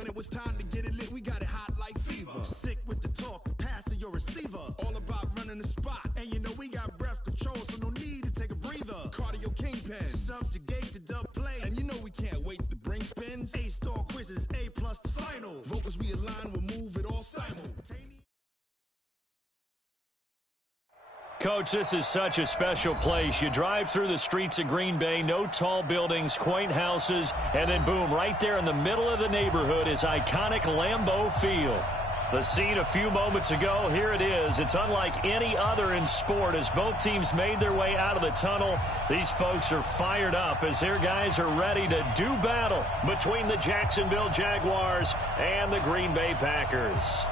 When it was time to get it lit, we got it hot like fever. Sick with the talk, pass to your receiver. All about running the spot. And you know we got breath control, so no need to take a breather. Cardio kingpin. Subjugate the dub play. And you know we can't wait to bring spins. A-star quizzes, A+ the final. Vocals we align, we'll move it all simultaneously. Coach, this is such a special place. You drive through the streets of Green Bay, no tall buildings, quaint houses, and then boom, right there in the middle of the neighborhood is iconic Lambeau Field. The scene a few moments ago, here it is. It's unlike any other in sport as both teams made their way out of the tunnel. These folks are fired up as their guys are ready to do battle between the Jacksonville Jaguars and the Green Bay Packers.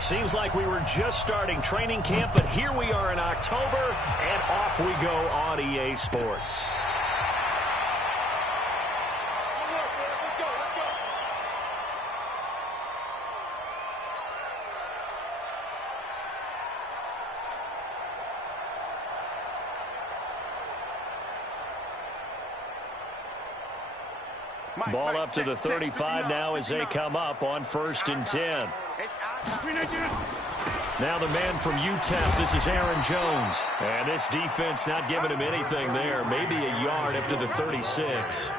Seems like we were just starting training camp, but here we are in October, and off we go on EA Sports. Ball up to the 35 now as they come up on 1st and 10. Now the man from UTEP, this is Aaron Jones. And this defense not giving him anything there. Maybe a yard up to the 36.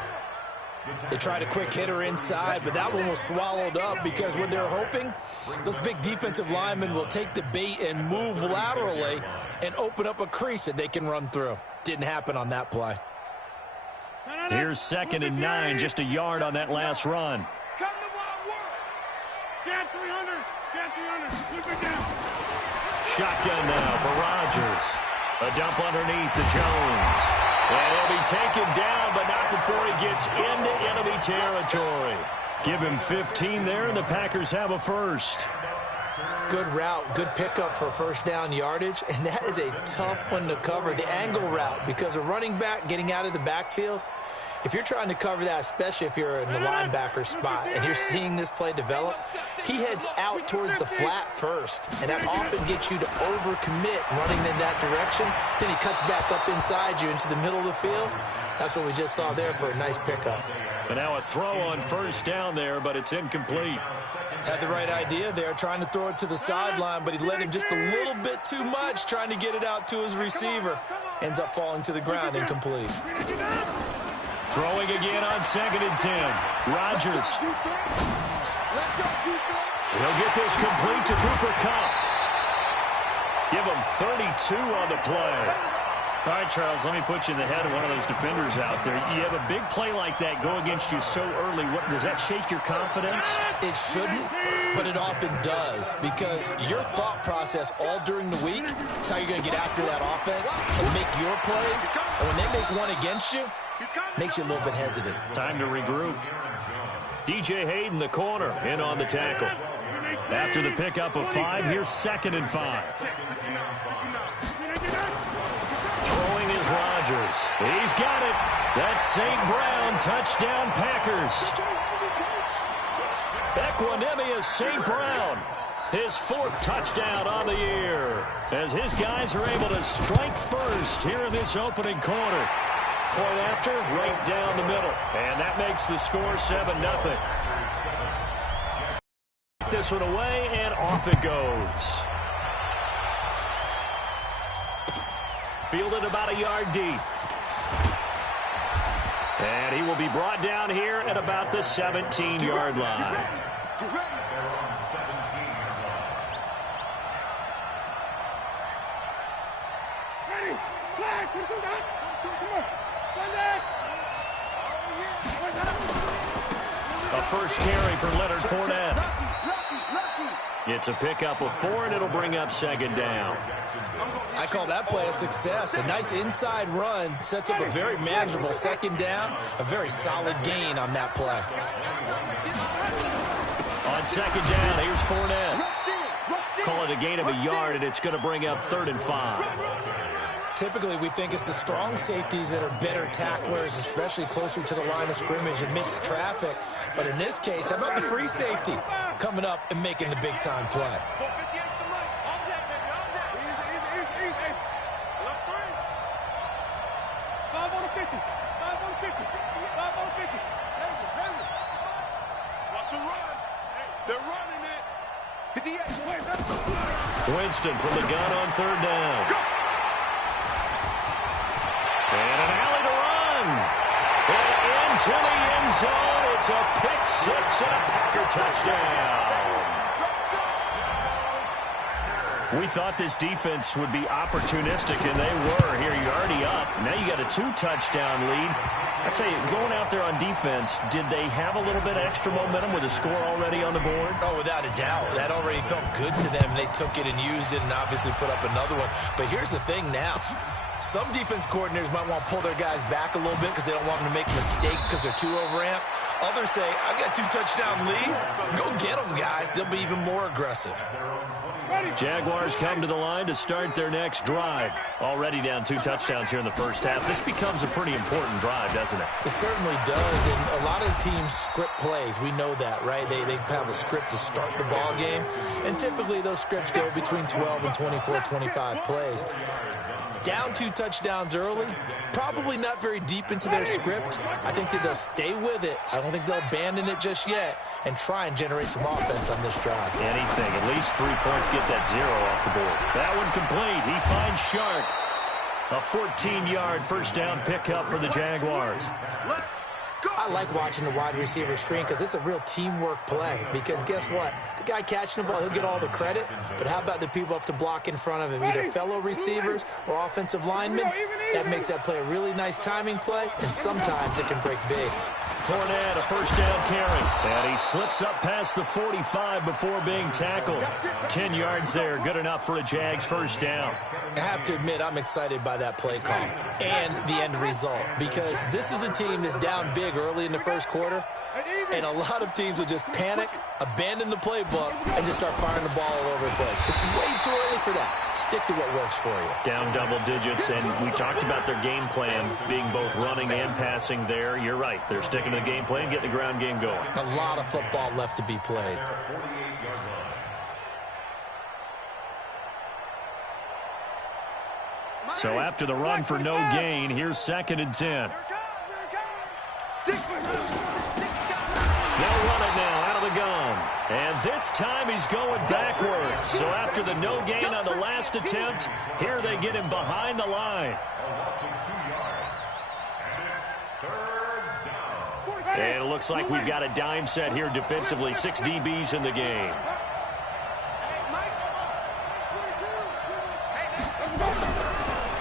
They tried a quick hitter inside, but that one was swallowed up because what they're hoping, those big defensive linemen will take the bait and move laterally and open up a crease that they can run through. Didn't happen on that play. Here's 2nd and 9, just a yard on that last run. Shotgun now for Rodgers. A dump underneath to Jones. And he'll be taken down, but not before he gets into enemy territory. Give him 15 there, and the Packers have a first. Good route, good pickup for first down yardage, and that is a tough one to cover, the angle route, because a running back getting out of the backfield, if you're trying to cover that, especially if you're in the linebacker spot and you're seeing this play develop, he heads out towards the flat first, and that often gets you to overcommit running in that direction. Then he cuts back up inside you into the middle of the field. That's what we just saw there for a nice pickup. And now a throw on first down there, but it's incomplete. Had the right idea there, trying to throw it to the sideline, but he let him just a little bit too much, trying to get it out to his receiver. Ends up falling to the ground, incomplete. Throwing again on 2nd and 10. Rodgers. He'll get this complete to Cooper Kupp. Give him 32 on the play. All right, Charles, let me put you in the head of one of those defenders out there. You have a big play like that go against you so early. What, does that shake your confidence? It shouldn't, but it often does, because your thought process all during the week is how you're going to get after that offense and make your plays. And when they make one against you, makes you a little bit hesitant. Time to regroup. DJ Hayden, the corner, in on the tackle. After the pickup of 5, here's 2nd and 5. Throwing is Rodgers. He's got it. That's St. Brown. Touchdown, Packers. Equanimous St. Brown. His 4th touchdown on the year as his guys are able to strike first here in this opening quarter. Point after, right down the middle. And that makes the score 7-0. This one away, and off it goes. Fielded about a yard deep. And he will be brought down here at about the 17-yard line. A first carry for Leonard Fournette. It's a pickup of 4, and it'll bring up 2nd down. I call that play a success. A nice inside run sets up a very manageable 2nd down. A very solid gain on that play. On 2nd down, here's Fournette. Call it a gain of a yard, and it's going to bring up 3rd and 5. Typically, we think it's the strong safeties that are better tacklers, especially closer to the line of scrimmage amidst traffic. But in this case, how about the free safety coming up and making the big-time play? Winston from the gun on third down. And an alley to run. And into the end zone. It's a pick six and a Packer touchdown. We thought this defense would be opportunistic, and they were. Here, you're already up. Now you got a 2-touchdown lead. I tell you, going out there on defense, did they have a little bit of extra momentum with a score already on the board? Oh, without a doubt. That already felt good to them. They took it and used it and obviously put up another one. But here's the thing now. Some defense coordinators might want to pull their guys back a little bit because they don't want them to make mistakes because they're too overamped. Others say, I've got a 2-touchdown lead. Go get them, guys. They'll be even more aggressive. Jaguars come to the line to start their next drive. Already down 2 touchdowns here in the first half. This becomes a pretty important drive, doesn't it? It certainly does, and a lot of teams script plays. We know that, right? They have a script to start the ball game, and typically those scripts go between 12 and 24, 25 plays. Down 2 touchdowns early, probably not very deep into their script. I think that they'll stay with it. I don't think they'll abandon it just yet and try and generate some offense on this drive. Anything, at least 3 points, get that 0 off the board. That one complete. He finds Shark. A 14-yard first down pickup for the Jaguars. I like watching the wide receiver screen because it's a real teamwork play. Because guess what? The guy catching the ball, he'll get all the credit. But how about the people up to block in front of him, either fellow receivers or offensive linemen? That makes that play a really nice timing play, and sometimes it can break big. Fournette, a first down carry. And he slips up past the 45 before being tackled. 10 yards there, good enough for a Jags first down. I have to admit, I'm excited by that play call and the end result, because this is a team that's down big early in the first quarter, and a lot of teams will just panic, abandon the playbook, and just start firing the ball all over the place. It's way too early for that. Stick to what works for you. Down double digits, and we talked about their game plan being both running and passing there. You're right. They're sticking to the game plan, getting the ground game going. A lot of football left to be played. So after the run for no gain, here's 2nd and 10. They'll run it now out of the gun. And this time he's going backwards. So after the no gain on the last attempt, here they get him behind the line. And it looks like we've got a dime set here defensively. 6 DBs in the game.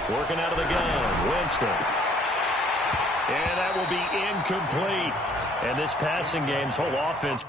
Working out of the gun, Winston. And that will be incomplete. And this passing game's whole offense.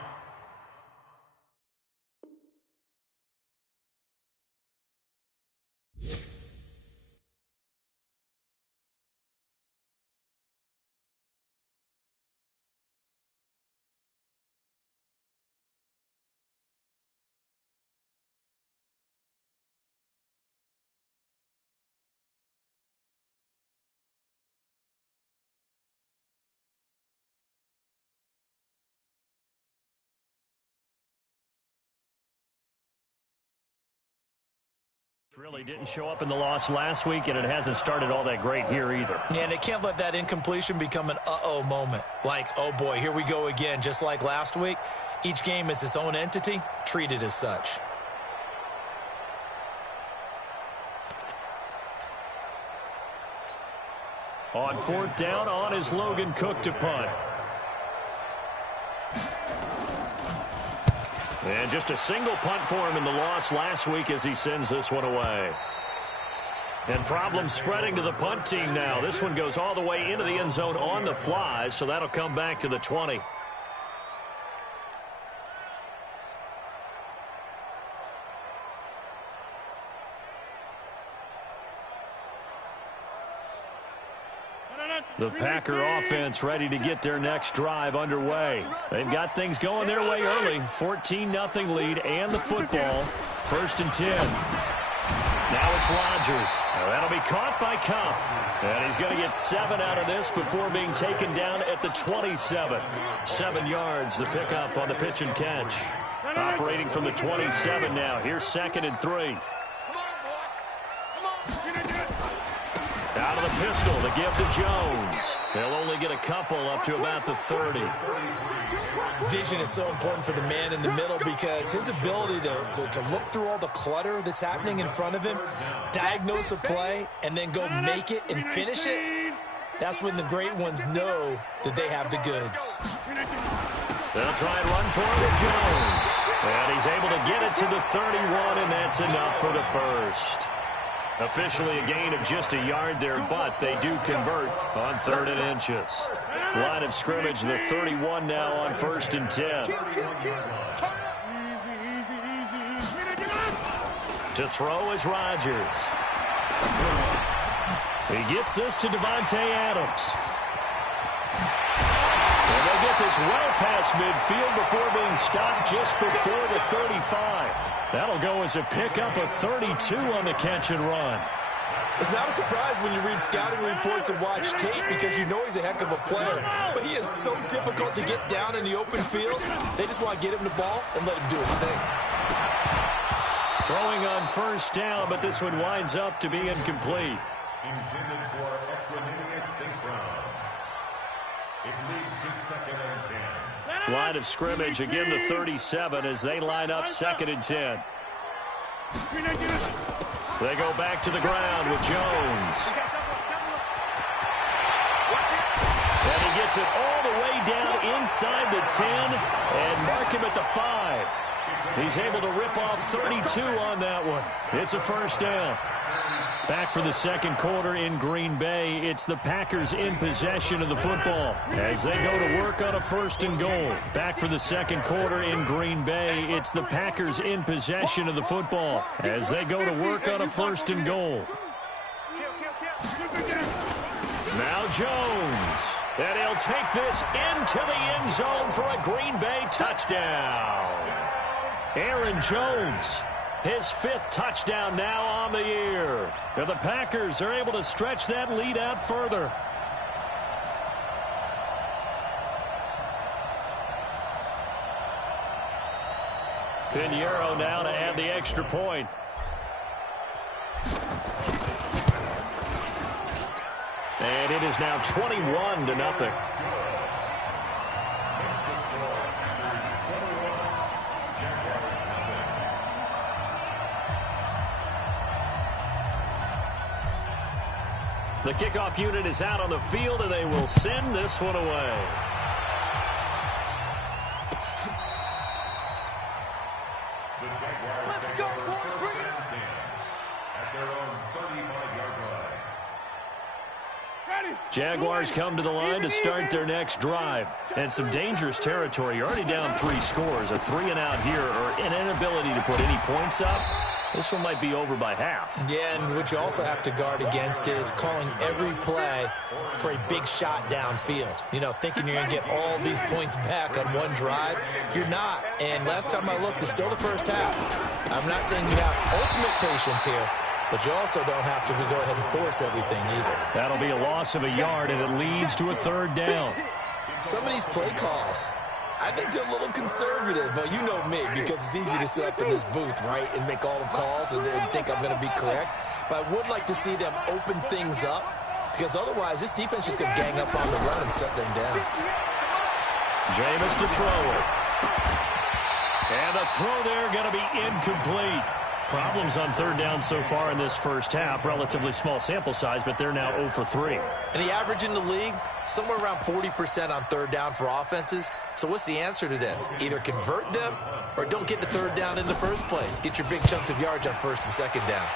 Really didn't show up in the loss last week, and it hasn't started all that great here either. Yeah, and they can't let that incompletion become an uh-oh moment. Like, oh boy, here we go again, just like last week. Each game is its own entity, treated as such. On 4th down, on is Logan Cook to punt. And just a single punt for him in the loss last week as he sends this one away. And problems spreading to the punt team now. This one goes all the way into the end zone on the fly, so that'll come back to the 20. The Packer offense ready to get their next drive underway. They've got things going their way early. 14-0 lead and the football. 1st and 10. Now it's Rodgers. Now that'll be caught by Cup. And he's going to get 7 out of this before being taken down at the 27. 7 yards, the pickup on the pitch and catch. Operating from the 27 now. Here's 2nd and 3. Out of the pistol, the give to Jones. They'll only get a couple up to about the 30. Vision is so important for the man in the middle because his ability to look through all the clutter that's happening in front of him, diagnose a play, and then go make it and finish it, that's when the great ones know that they have the goods. They'll try and run for it with Jones. And he's able to get it to the 31, and that's enough for the first. Officially a gain of just a yard there, but they do convert on 3rd and inches. Line of scrimmage, the 31 now on 1st and 10. To throw is Rodgers. He gets this to Devontae Adams. And they'll get this well past midfield before being stopped just before the 35. That'll go as a pickup of 32 on the catch and run. It's not a surprise when you read scouting reports and watch tape because you know he's a heck of a player. But he is so difficult to get down in the open field. They just want to get him the ball and let him do his thing. Throwing on 1st down, but this one winds up to be incomplete. Intended for Equanimeous St. Brown. It leads to 2nd and 10. Line of scrimmage, again the 37 as they line up 2nd and 10. They go back to the ground with Jones. And he gets it all the way down inside the 10 and mark him at the 5. He's able to rip off 32 on that one. It's a 1st down. Back for the 2nd quarter in Green Bay. It's the Packers in possession of the football as they go to work on a 1st and goal. Back for the 2nd quarter in Green Bay. It's the Packers in possession of the football as they go to work on a 1st and goal. Now Jones. And he'll take this into the end zone for a Green Bay touchdown. Aaron Jones. His 5th touchdown now on the year. And the Packers are able to stretch that lead out further. Pinheiro now to add the extra point. And it is now 21-0. The kickoff unit is out on the field, and they will send this one away. The Jaguars take over 1st and 10 at their own 35-yard line. Jaguars come to the line to start their next drive. And some dangerous territory. You're already down 3 scores. A 3-and-out here or an inability to put any points up. This one might be over by half. Yeah, and what you also have to guard against is calling every play for a big shot downfield. You know, thinking you're going to get all these points back on one drive. You're not. And last time I looked, it's still the first half. I'm not saying you have ultimate patience here, but you also don't have to go ahead and force everything either. That'll be a loss of a yard, and it leads to a 3rd down. Some of these play calls, I think they're a little conservative, but you know me, because it's easy to sit up in this booth, right, and make all the calls and think I'm going to be correct. But I would like to see them open things up, because otherwise this defense is going to gang up on the run and shut them down. Jameis to throw it. And the throw there going to be incomplete. Problems on 3rd down so far in this first half. Relatively small sample size, but they're now 0 for 3. And the average in the league, somewhere around 40% on 3rd down for offenses. So what's the answer to this? Either convert them or don't get to 3rd down in the first place. Get your big chunks of yards on 1st and 2nd down.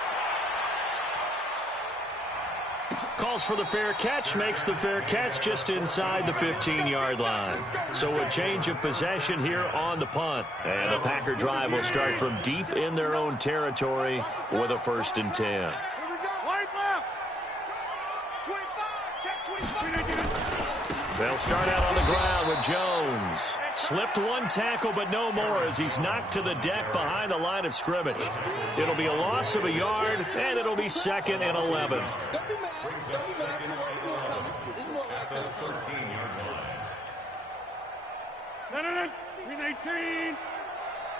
Calls for the fair catch, makes the fair catch just inside the 15-yard line. So a change of possession here on the punt. And the Packer drive will start from deep in their own territory with a 1st and 10. They'll start out on the ground with Jones. Slipped one tackle, but no more as he's knocked to the deck behind the line of scrimmage. It'll be a loss of a yard, and it'll be 2nd and 11. Brings up 2nd and 11 at the 13-yard line. 18.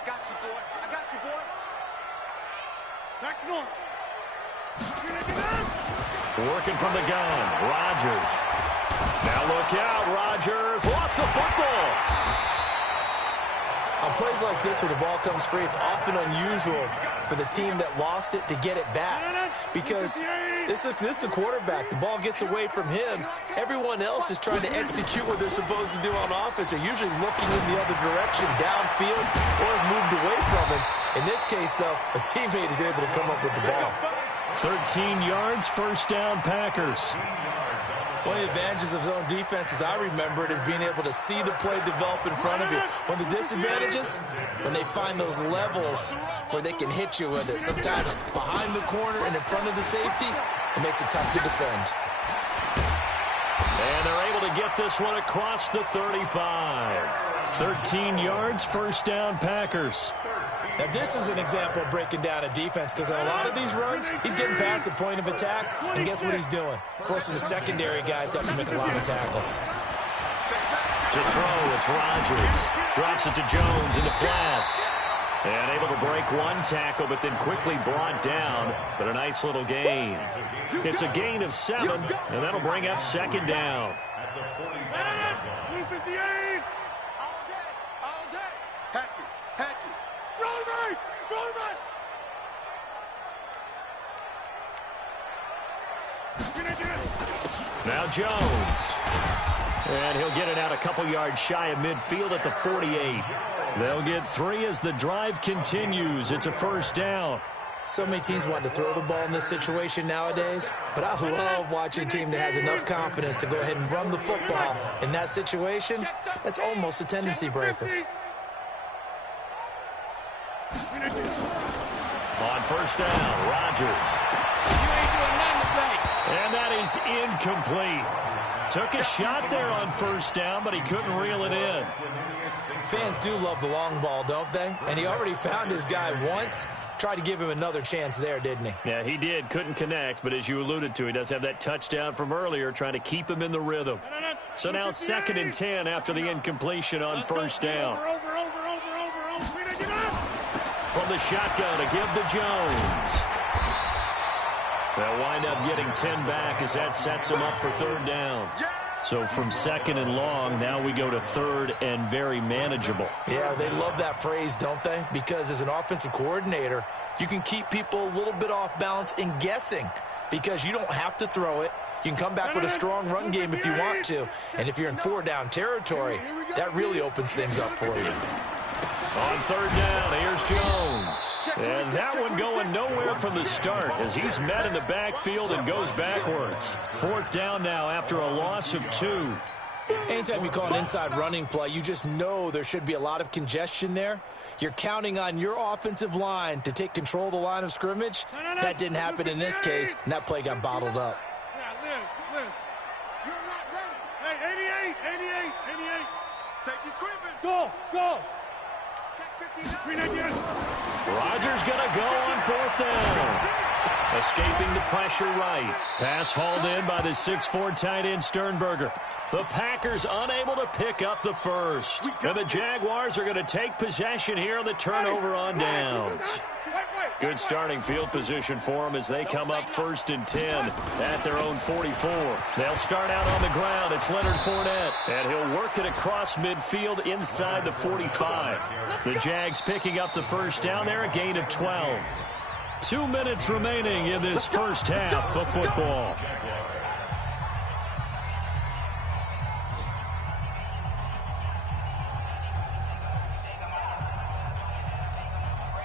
Got you, boy. I got you, boy. Back north. Working from the gun, Rodgers. Now look out, Rodgers lost the football. On plays like this where the ball comes free, it's often unusual for the team that lost it to get it back because this is the quarterback. The ball gets away from him. Everyone else is trying to execute what they're supposed to do on offense. They're usually looking in the other direction, downfield, or have moved away from him. In this case, though, a teammate is able to come up with the ball. 13 yards, first down, Packers. One of the advantages of zone defense, as I remember it, is being able to see the play develop in front of you. One of the disadvantages, when they find those levels where they can hit you with it. Sometimes behind the corner and in front of the safety, it makes it tough to defend. And they're able to get this one across the 35. 13 yards, first down, Packers. Now, this is an example of breaking down a defense because on a lot of these runs, he's getting past the point of attack, and guess what he's doing? Forcing the secondary guys to have to make a lot of tackles. To throw, it's Rodgers. Drops it to Jones in the flat. And able to break one tackle, but then quickly brought down. But a nice little gain. It's a gain of 7, and that'll bring up second down. Now Jones. And he'll get it out a couple yards shy of midfield at the 48. They'll get 3 as the drive continues. It's a first down. So many teams want to throw the ball in this situation nowadays, but I love watching a team that has enough confidence to go ahead and run the football in that situation. That's almost a tendency breaker. On first down, Rodgers. And that is incomplete. Took a shot there on first down, but he couldn't reel it in. Fans do love the long ball, don't they? And he already found his guy once. Tried to give him another chance there, didn't he? Yeah, he did. Couldn't connect, but as you alluded to, he does have that touchdown from earlier, trying to keip him in the rhythm. So now 2nd and 10 after the incompletion on first down. From the shotgun to give to Jones. They'll wind up getting 10 back as that sets them up for 3rd down. So from 2nd and long, now we go to 3rd and very manageable. Yeah, they love that phrase, don't they? Because as an offensive coordinator, you can keep people a little bit off balance in guessing because you don't have to throw it. You can come back with a strong run game if you want to. And if you're in 4-down territory, that really opens things up for you. On 3rd down, here's Jones. And that one going nowhere from the start as he's met in the backfield and goes backwards. 4th down now after a loss of 2. Anytime you call an inside running play, you just know there should be a lot of congestion there. You're counting on your offensive line to take control of the line of scrimmage. That didn't happen in this case, and that play got bottled up. Go. Rodgers going to go on 4th down. Escaping the pressure right. Pass hauled in by the 6'4" tight end Sternberger. The Packers unable to pick up the first. And the Jaguars are going to take possession here on the turnover on downs. Good starting field position for them as they come up 1st and 10 at their own 44. They'll start out on the ground. It's Leonard Fournette, and he'll work it across midfield inside the 45. The Jags picking up the first down there, a gain of 12. 2 minutes remaining in this first half of football.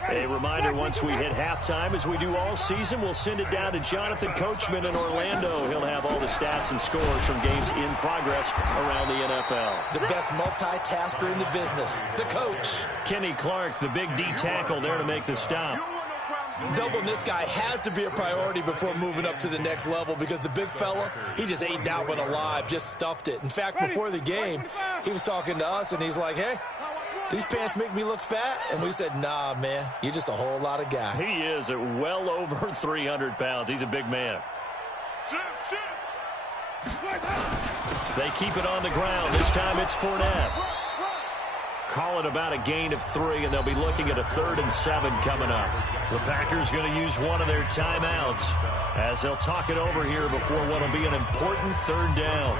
A reminder, once we hit halftime, as we do all season, we'll send it down to Jonathan Coachman in Orlando. He'll have all the stats and scores from games in progress around the NFL. The best multitasker in the business, the coach. Kenny Clark, the big D tackle there to make the stop. Doubling this guy has to be a priority before moving up to the next level because the big fella, he just ate that one alive, just stuffed it. In fact, before the game, he was talking to us, and he's like, hey, these pants make me look fat? And we said, nah, man, you're just a whole lot of guy. He is at well over 300 pounds. He's a big man. They keep it on the ground. This time it's Fournette. call it about a gain of 3, and they'll be looking at a 3rd and 7 coming up. The Packers going to use one of their timeouts as they'll talk it over here before what will be an important 3rd down.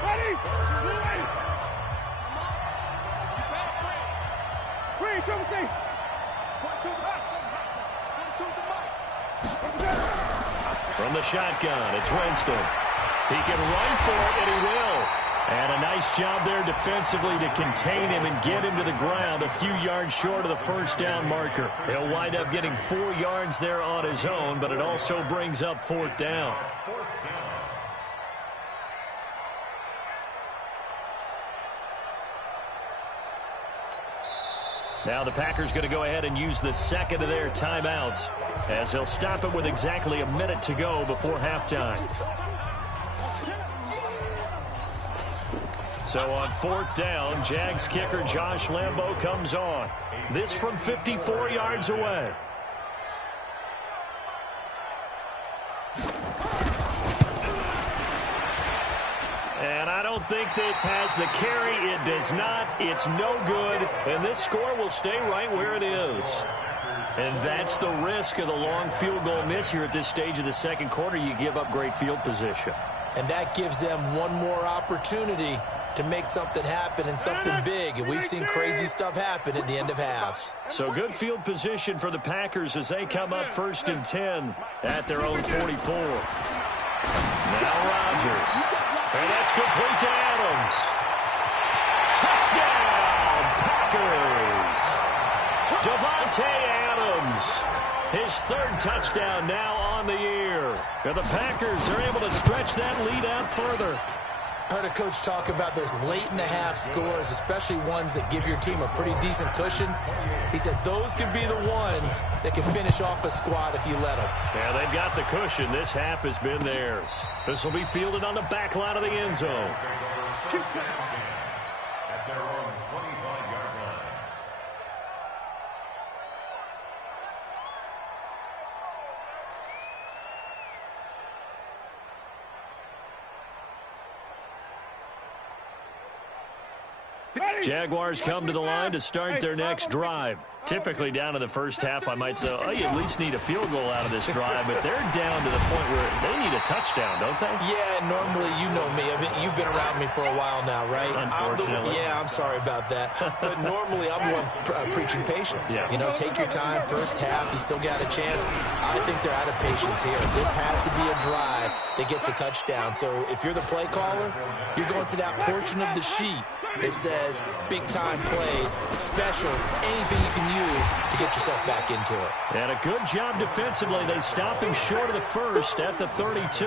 From the shotgun, it's Winston. He can run for it, and he will. And a nice job there defensively to contain him and get him to the ground a few yards short of the 1st down marker. He'll wind up getting 4 yards there on his own, but it also brings up 4th down. Now the Packers going to go ahead and use the 2nd of their timeouts as they'll stop it with exactly a minute to go before halftime. So on 4th down, Jags kicker Josh Lambo comes on. This from 54 yards away. And I don't think this has the carry. It does not. It's no good. And this score will stay right where it is. And that's the risk of the long field goal miss here at this stage of the 2nd quarter. You give up great field position. And that gives them one more opportunity to make something happen and something big. And we've seen crazy stuff happen at the end of halves. So good field position for the Packers as they come up 1st and 10 at their own 44. Now Rodgers. And that's complete to Adams. Touchdown, Packers. Devontae Adams. His 3rd touchdown now on the year. And the Packers are able to stretch that lead out further. I heard a coach talk about those late-in-the-half scores, especially ones that give your team a pretty decent cushion. He said those could be the ones that can finish off a squad if you let them. Yeah, they've got the cushion. This half has been theirs. This will be fielded on the back line of the end zone. At their own 25-yard line. Jaguars come to the line to start their next drive. Typically down in the first half, I might say, oh, you at least need a field goal out of this drive, but they're down to the point where they need a touchdown, don't they? Yeah, normally, you know me. I mean, you've been around me for a while now, right? Unfortunately. I'm sorry about that. But normally, I'm the one preaching patience. Yeah. You know, take your time. First half, you still got a chance. I think they're out of patience here. This has to be a drive that gets a touchdown. So if you're the play caller, you're going to that portion of the sheet that says big-time plays, specials, anything you can use to get yourself back into it. And a good job defensively. They stop him short of the 1st at the 32.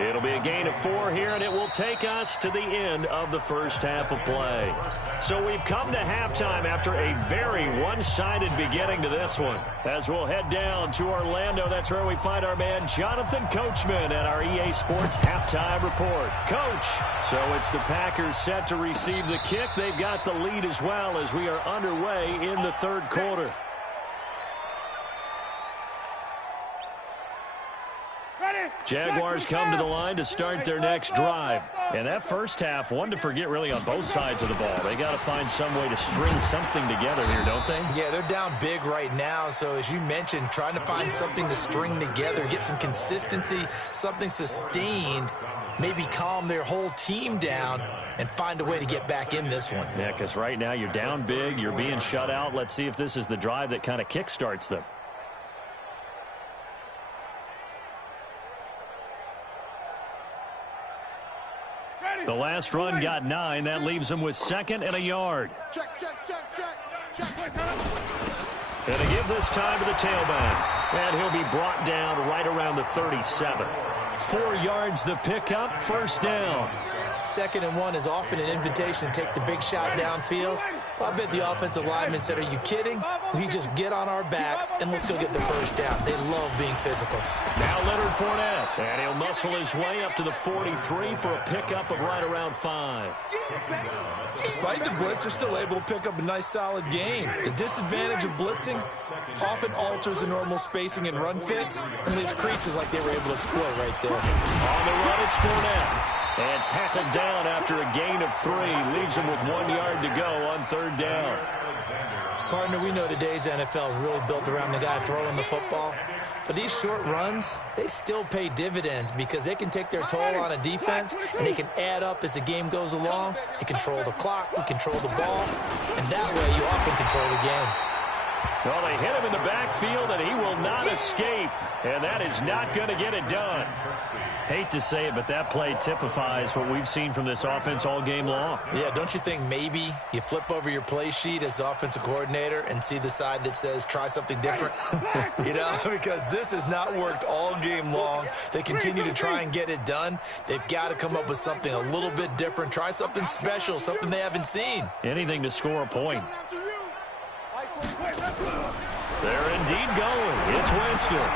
It'll be a gain of 4 here, and it will take us to the end of the 1st half of play. So we've come to halftime after a very one-sided beginning to this one. As we'll head down to Orlando, that's where we find our man Jonathan Coachman at our EA Sports Halftime Report. Coach, so it's the Packers set to receive the kick. They've got the lead as well as we are underway in the 3rd quarter. Jaguars come to the line to start their next drive. And that first half, one to forget really on both sides of the ball. They got to find some way to string something together here, don't they? Yeah, they're down big right now. So as you mentioned, trying to find something to string together, get some consistency, something sustained, maybe calm their whole team down and find a way to get back in this one. Yeah, because right now you're down big, you're being shut out. Let's see if this is the drive that kind of kickstarts them. The last run got 9. That leaves them with 2nd and a yard. Check. And to give this time to the tailback. And he'll be brought down right around the 37. 4 yards the pickup, 1st down. 2nd and 1 is often an invitation to take the big shot downfield. Well, I bet the offensive lineman said, are you kidding? We just get on our backs and let's go get the 1st down. They love being physical. Now Leonard Fournette. And he'll muscle his way up to the 43 for a pickup of right around 5. Despite the blitz, they're still able to pick up a nice solid gain. The disadvantage of blitzing often alters the normal spacing and run fits and leaves creases like they were able to exploit right there. On the run, it's Fournette. And tackled down after a gain of 3. Leaves him with 1 yard to go on 3rd down. Partner, we know today's NFL is really built around the guy throwing the football. But these short runs, they still pay dividends because they can take their toll on a defense, and they can add up as the game goes along. They control the clock, they control the ball, and that way you often control the game. Well, they hit him in the backfield, and he will not escape. And that is not going to get it done. Hate to say it, but that play typifies what we've seen from this offense all game long. Yeah, don't you think maybe you flip over your play sheet as the offensive coordinator and see the side that says try something different? You know, because this has not worked all game long. They continue to try and get it done. They've got to come up with something a little bit different. Try something special, something they haven't seen. Anything to score a point. They're indeed going. It's Winston.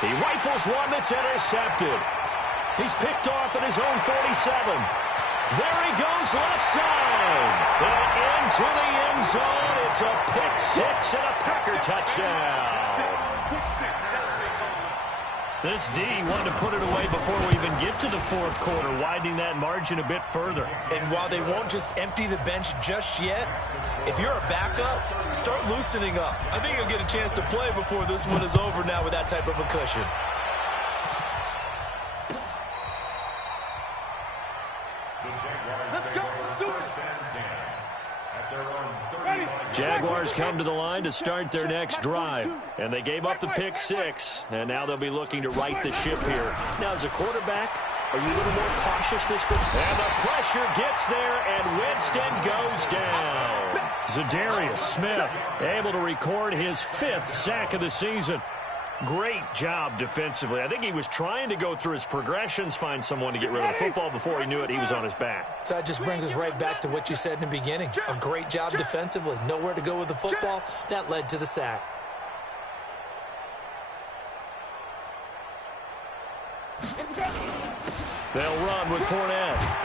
He rifles one that's intercepted. He's picked off at his own 47. There he goes left side. And into the end zone. It's a pick 6 and a Packer touchdown. This D wanted to put it away before we even get to the 4th quarter, widening that margin a bit further. And while they won't just empty the bench just yet, if you're a backup, start loosening up. I think you'll get a chance to play before this one is over now with that type of a cushion. Let's go. Let's do it. Jaguars come to the line to start their next drive. And they gave up the pick 6. And now they'll be looking to right the ship here. Now, as a quarterback, are you a little more cautious this week? And the pressure gets there, and Winston goes down. Zadarius Smith able to record his 5th sack of the season. Great job defensively. I think he was trying to go through his progressions, find someone to get rid of the football. Before he knew it, he was on his back. So that just brings us right back to what you said in the beginning. A great job defensively. Nowhere to go with the football. That led to the sack. They'll run with Fournette.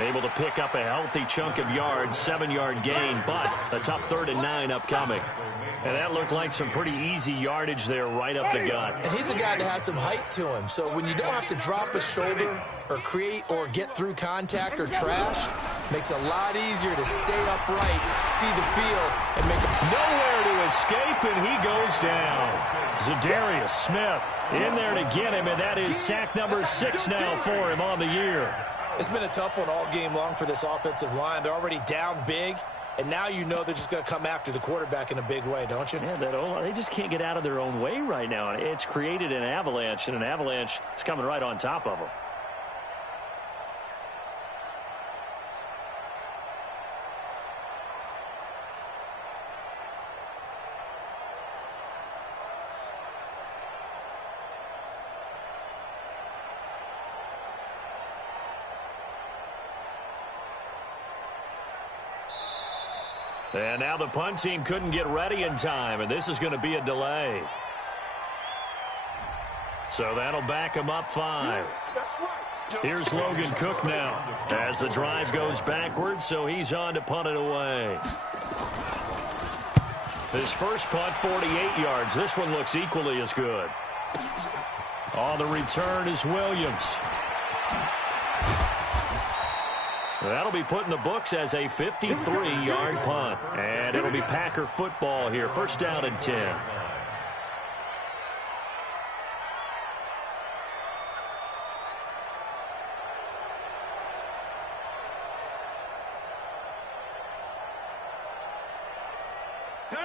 Able to pick up a healthy chunk of yards, 7-yard gain, but a tough 3rd and 9 upcoming. And that looked like some pretty easy yardage there right up the gut. And he's a guy that has some height to him. So when you don't have to drop a shoulder or create or get through contact or trash, makes it a lot easier to stay upright, see the field, and make a... Nowhere to escape, and he goes down. Zadarius Smith in there to get him, and that is sack number 6 now for him on the year. It's been a tough one all game long for this offensive line. They're already down big, and now you know they're just going to come after the quarterback in a big way, don't you? Yeah, they just can't get out of their own way right now. It's created an avalanche, and an avalanche is coming right on top of them. And now the punt team couldn't get ready in time, and this is going to be a delay. So that'll back them up 5. Here's Logan Cook now as the drive goes backwards, so he's on to punt it away. His first punt, 48 yards. This one looks equally as good. On the return is Williams. That'll be put in the books as a 53-yard punt. And it'll be Packer football here. First down and 10.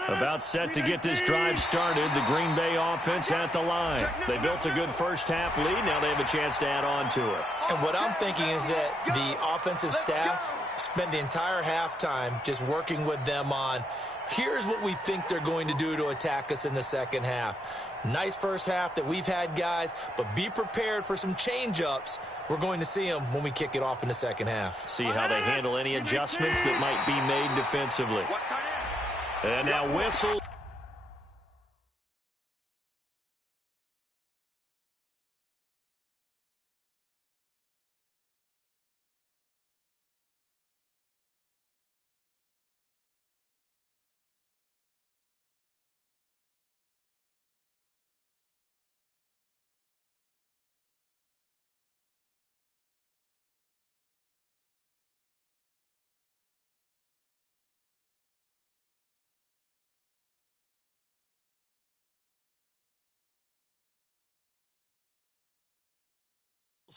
About set to get this drive started. The Green Bay offense at the line. They built a good first-half lead. Now they have a chance to add on to it. And what I'm thinking is that the offensive staff spent the entire halftime just working with them on, here's what we think they're going to do to attack us in the second half. Nice first half that we've had, guys, but be prepared for some change-ups. We're going to see them when we kick it off in the second half. See how they handle any adjustments that might be made defensively. And now whistle.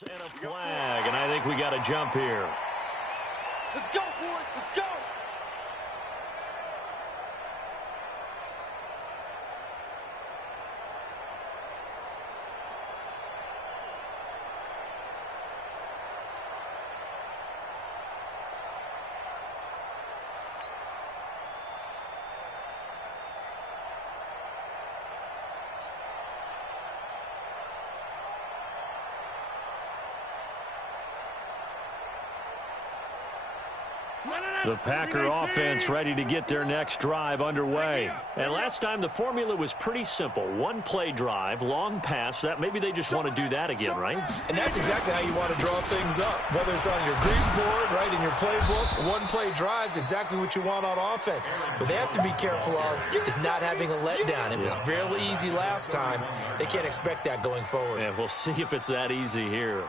And a flag, and I think we got a jump here. Let's go, boys. Let's go. The Packer offense ready to get their next drive underway. And last time the formula was pretty simple. One play drive, long pass. That maybe they just want to do that again, right? And that's exactly how you want to draw things up. Whether it's on your grease board, right, in your playbook, one play drive is exactly what you want on offense. What they have to be careful of is not having a letdown. It was fairly easy last time. They can't expect that going forward. Yeah, we'll see if it's that easy here.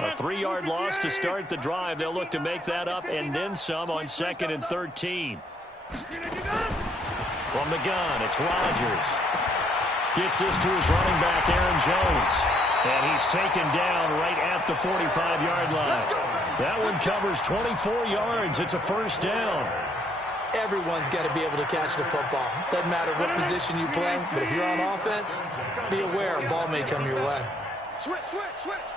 A 3-yard loss to start the drive. They'll look to make that up and then some on 2nd and 13. From the gun, it's Rodgers. Gets this to his running back, Aaron Jones. And he's taken down right at the 45-yard line. That one covers 24 yards. It's a first down. Everyone's got to be able to catch the football. Doesn't matter what position you play, but if you're on offense, be aware a ball may come your way. Switch, switch, switch.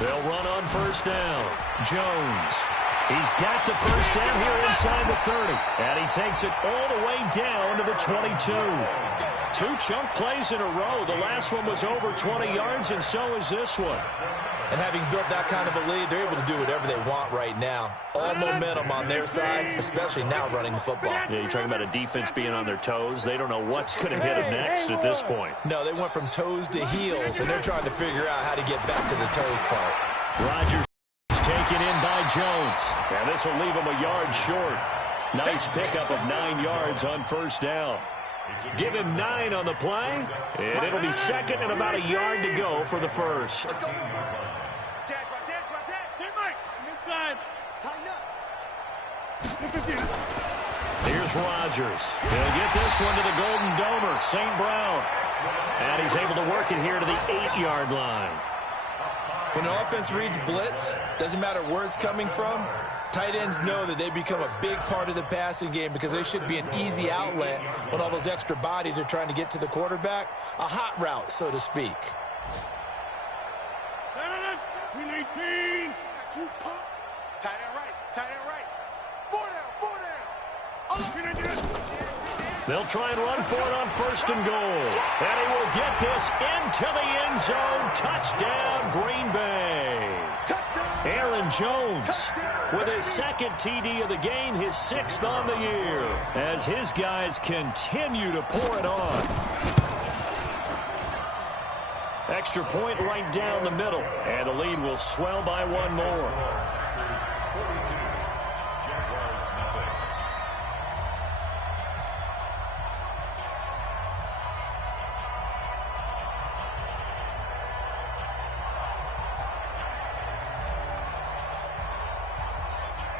They'll run on first down. Jones. He's got the first down here inside the 30. And he takes it all the way down to the 22. 2 chunk plays in a row. The last one was over 20 yards, and so is this one. And having built that kind of a lead, they're able to do whatever they want right now. All momentum on their side, especially now running the football. Yeah, you're talking about a defense being on their toes. They don't know what's going to hit them next at this point. No, they went from toes to heels, and they're trying to figure out how to get back to the toes part. Rodgers taken in by Jones. And this will leave him a yard short. Nice pickup of 9 yards on first down. Give him 9 on the play, and it'll be 2nd and about a yard to go for the first. Here's Rodgers. He'll get this one to the Golden Domer, St. Brown. And he's able to work it here to the 8-yard line. When the offense reads blitz, doesn't matter where it's coming from, tight ends know that they become a big part of the passing game because they should be an easy outlet when all those extra bodies are trying to get to the quarterback. A hot route, so to speak. Tight end right, tight end right. 4 down, 4 down. They'll try and run for it on 1st and goal. And he will get this into the end zone. Touchdown, Green Bay. Touchdown. Aaron Jones with his 2nd TD of the game, his 6th on the year, as his guys continue to pour it on. Extra point right down the middle, and the lead will swell by 1 more.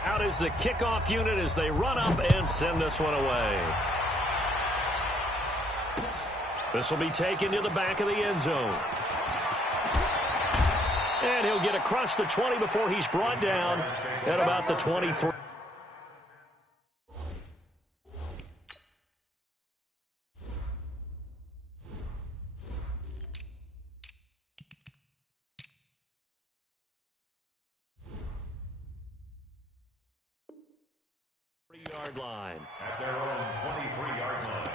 Out is the kickoff unit as they run up and send this one away. This will be taken to the back of the end zone. And he'll get across the 20 before he's brought down at about the 23. Yard line. At their own 23-yard line.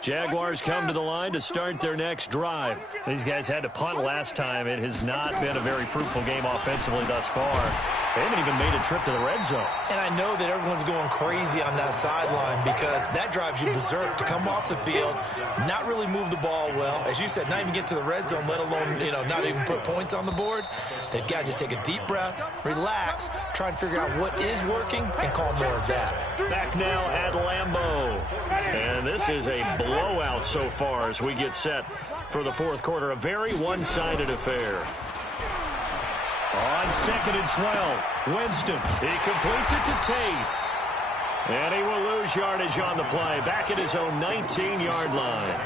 Jaguars come to the line to start their next drive. These guys had to punt last time. It has not been a very fruitful game offensively thus far. They haven't even made a trip to the red zone. And I know that everyone's going crazy on that sideline because that drives you berserk to come off the field, not really move the ball well. As you said, not even get to the red zone, let alone, not even put points on the board. They've got to just take a deep breath, relax, try and figure out what is working, and call more of that. Back now at Lambeau. And this is a blowout so far as we get set for the fourth quarter. A very one-sided affair. On on 2nd and 12. Winston, he completes it to Tate. And he will lose yardage on the play, back at his own 19-yard line.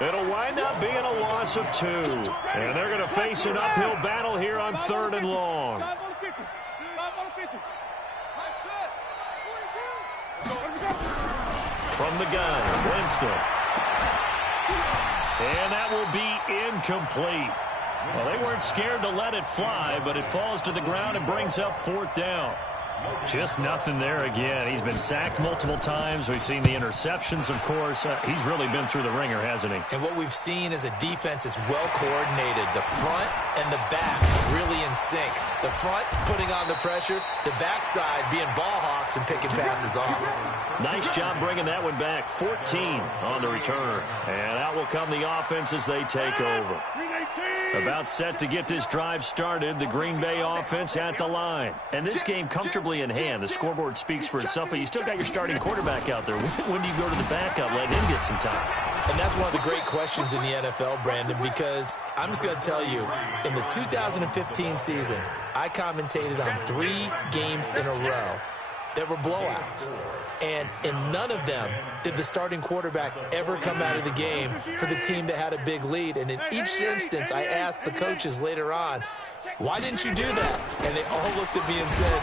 It'll wind up being a loss of 2. And they're going to face an uphill battle here on 3rd and long. From the gun, Winston. And that will be incomplete. Well, they weren't scared to let it fly, but it falls to the ground and brings up 4th down. Just nothing there again. He's been sacked multiple times. We've seen the interceptions, of course. He's really been through the ringer, hasn't he? And what we've seen is a defense is well coordinated. The front and the back really in sync. The front putting on the pressure, the backside being ball hawks and picking passes off. Nice job bringing that one back. 14 on the return. And out will come the offense as they take over. About set to get this drive started, the Green Bay offense at the line. And this game comfortably in hand. The scoreboard speaks for itself, but you still got your starting quarterback out there. When do you go to the backup, let him get some time? And that's one of the great questions in the NFL, Brandon, because I'm just going to tell you, in the 2015 season, I commentated on 3 games in a row that were blowouts. And in none of them did the starting quarterback ever come out of the game for the team that had a big lead. And in each instance, I asked the coaches later on, why didn't you do that? And they all looked at me and said,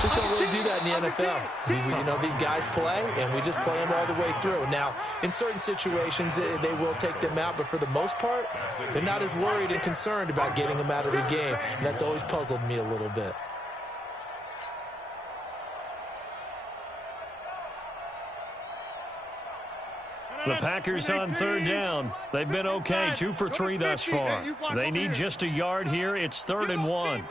just don't really do that in the NFL. You know, these guys play, and we just play them all the way through. Now, in certain situations, they will take them out, but for the most part, they're not as worried and concerned about getting them out of the game. And that's always puzzled me a little bit. The Packers on 3rd down. They've been okay, 2 for 3 thus far. They need just a yard here. It's 3rd and 1.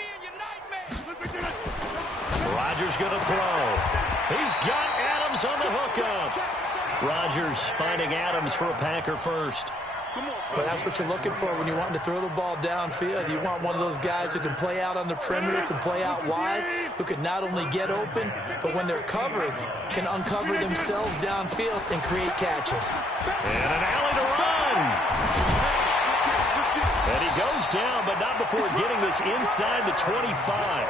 Rodgers going to throw. He's got Adams on the hookup. Rodgers finding Adams for a Packer first. But that's what you're looking for when you're wanting to throw the ball downfield. You want one of those guys who can play out on the perimeter, can play out wide, who can not only get open, but when they're covered, can uncover themselves downfield and create catches. And an alley to run. And he goes down, but not before getting this inside the 25.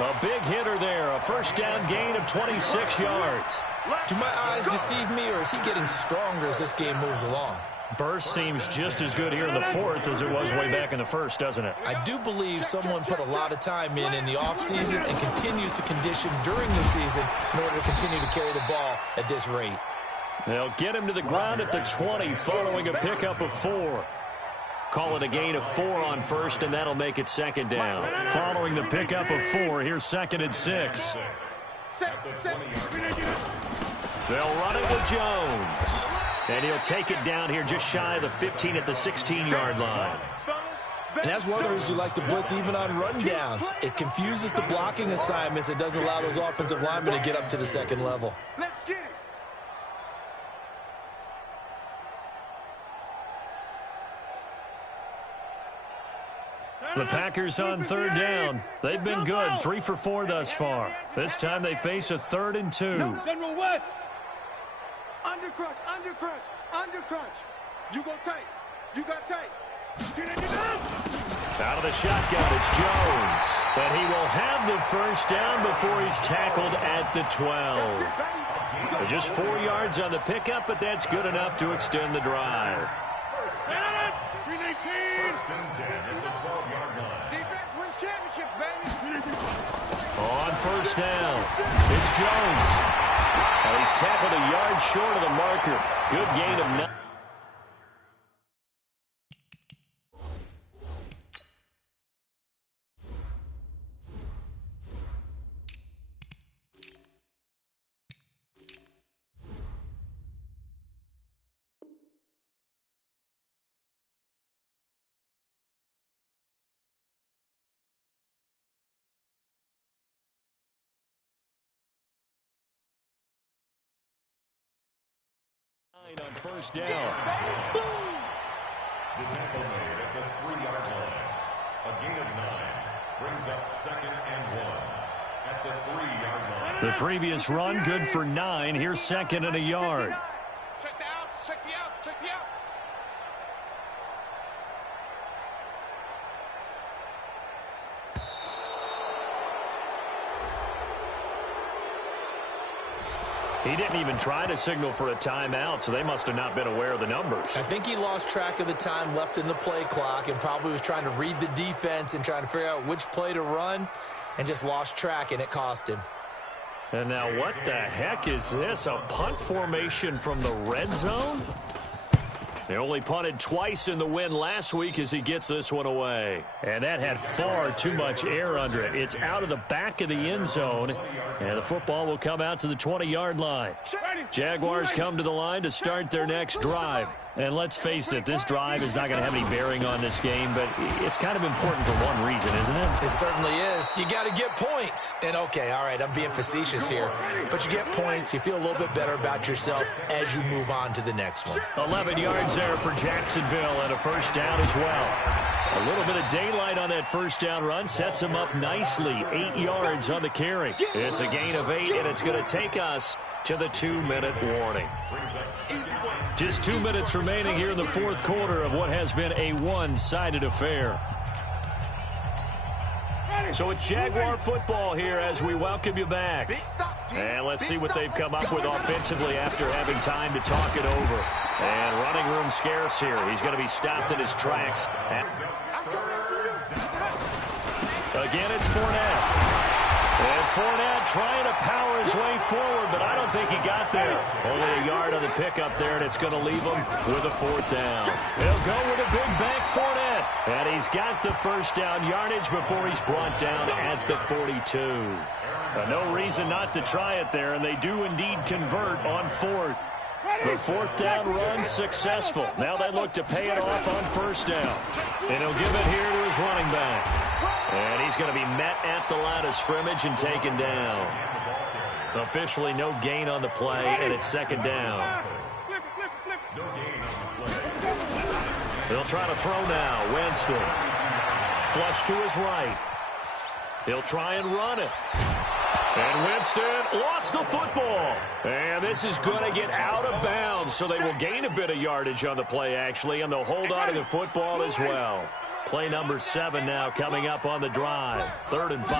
A big hitter there, a first down gain of 26 yards. Do my eyes deceive me, or is he getting stronger as this game moves along? Burst seems just as good here in the 4th as it was way back in the 1st, doesn't it? I do believe someone put a lot of time in the offseason and continues to condition during the season in order to continue to carry the ball at this rate. They'll get him to the ground at the 20 following a pickup of 4. Call it a gain of 4 on first, and that'll make it 2nd down. Following the pickup of 4, here's 2nd and 6. They'll run it with Jones. And he'll take it down here just shy of the 15 at the 16-yard line. And that's one of the reasons you like to blitz even on rundowns. It confuses the blocking assignments. It doesn't allow those offensive linemen to get up to the 2nd level. Let's get it. The Packers on 3rd down. They've been good, 3 for 4 thus far. This time they face a 3rd and 2. General West. Under crunch, under crunch, under crunch. You go tight. You got tight. Out of the shotgun, it's Jones. But he will have the first down before he's tackled at the 12. Just 4 yards on the pickup, but that's good enough to extend the drive. First and 10 at the 12-yard line. Defense wins championships, baby. On first down, it's Jones. He's tackled a yard short of the marker. Good gain of 9. On first down. The tackle made at the 3-yard line. A gain of 9 brings up 2nd and 1 at the 3-yard line. The previous run good for 9. Here's 2nd and a yard. Check the outs, check the outs, check the outs. He didn't even try to signal for a timeout, so they must have not been aware of the numbers. I think he lost track of the time left in the play clock and probably was trying to read the defense and trying to figure out which play to run and just lost track, and it cost him. And now what the heck is this? A punt formation from the red zone? They only punted twice in the win last week as he gets this one away. And that had far too much air under it. It's out of the back of the end zone, and the football will come out to the 20-yard line. Jaguars come to the line to start their next drive. And let's face it, this drive is not going to have any bearing on this game, but it's kind of important for one reason, isn't it? It certainly is. You got to get points. And, okay, all right, I'm being facetious here, but you get points, you feel a little bit better about yourself as you move on to the next one. 11 yards there for Jacksonville and a first down as well. A little bit of daylight on that first down run sets him up nicely. 8 yards on the carry. It's a gain of 8, and it's going to take us to the 2-minute warning. Just 2 minutes remaining here in the fourth quarter of what has been a one-sided affair. So it's Jaguar football here as we welcome you back. And let's see what they've come up with offensively after having time to talk it over. And running room scarce here. He's going to be stopped in his tracks. Again, it's Fournette. And Fournette trying to power his way forward, but I don't think he got there. Only a yard on the pickup there, and it's going to leave him with a fourth down. He'll go with a big bank Fournette. And he's got the first down yardage before he's brought down at the 42. No reason not to try it there, and they do indeed convert on fourth. The fourth down run successful. Now they look to pay it off on first down. And he'll give it here to his running back. And he's going to be met at the line of scrimmage and taken down. Officially no gain on the play, and it's second down. He'll try to throw now. Winston. Flush to his right. He'll try and run it. And Winston lost the football. And this is going to get out of bounds, so they will gain a bit of yardage on the play, actually, and they'll hold on to the football as well. Play number 7 now coming up on the drive. 3rd and 5.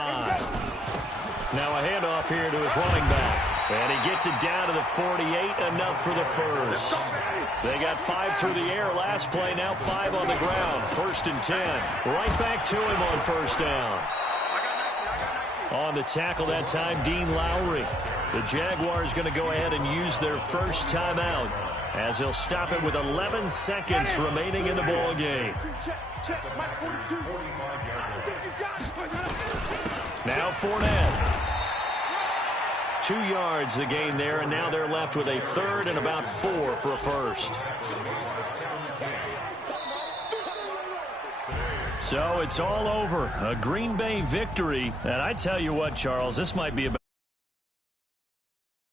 Now a handoff here to his running back. And he gets it down to the 48, enough for the first. They got 5 through the air last play, now 5 on the ground. 1st and 10. Right back to him on first down. On the tackle that time, Dean Lowry. The Jaguars going to go ahead and use their first timeout as he'll stop it with 11 seconds remaining in the ball game. Now Fournette. 2 yards the gain there, and now they're left with a 3rd and about 4 for a first. So it's all over. A Green Bay victory. And I tell you what, Charles, this might be about